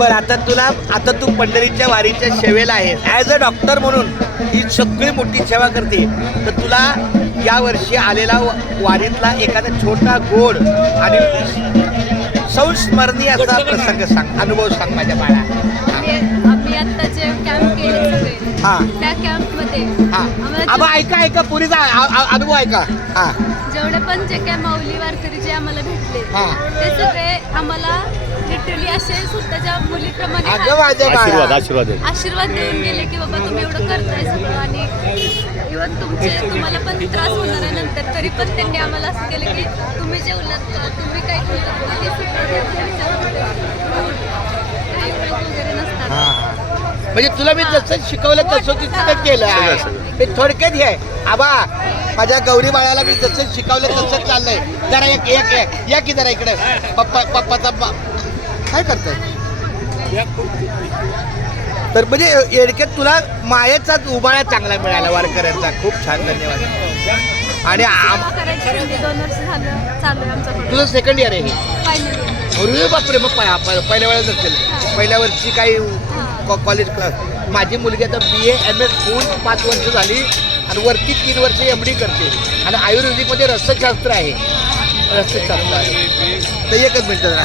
बरं आता तू पंढरीच्या वारीच्या सेवेला आहे. ॲज अ डॉक्टर म्हणून ही सगळी मोठी सेवा करते. तर तुला यावर्षी आलेला वारीतला एखादा छोटा गोड आणि संस्मरणीय असा प्रसंग सांग, अनुभव सांग माझ्या बाळा. आम्ही आता जे कॅम्प केले सगळे त्या कॅम्पमध्ये आम्हाला ऐका पुरीचा अनुभव ऐका. जेवढे पण जे काय माऊली वारकरी जे आम्हाला भेटले ते सगळे आम्हाला लिटरली असे स्वतःच्या मुलीप्रमाणे आशीर्वाद देऊन गेले की बाबा तुम्ही एवढं करताय सगळं आणि इव्हन तुम्हाला पण त्रास होणार आहे नंतर, तरी पण त्यांनी आम्हाला असं केलं की तुम्ही जेवलात का, तुम्ही काय वगैरे नसतात. म्हणजे तुला मी जसं शिकवलं तसं तिथं केलं. ते थोडक्यात हे आबा माझ्या गौरी बाळाला मी जसं शिकवलं तसंच चाललंय. जरा एक या की जरा इकडे पप्पाचा काय करताय. तर म्हणजे एडक्यात तुला मायेचाच उभाळा चांगला मिळाला वारकऱ्यांचा. खूप छान, धन्यवाद. आणि 2 वर्ष झालं चालू आहे आमचं. तुझं सेकंड इयर आहे हे? Final year. बापरे, मग पहिल्या वेळेस असेल. पहिल्या वर्षी काही कॉलेज क्लास. माझी मुलगी आता BA MS होऊन 5 वर्ष झाली आणि वरती 3 वर्ष MD करते आणि आयुर्वेदिकमध्ये रसशास्त्र आहे. तर एकच मिनिट जरा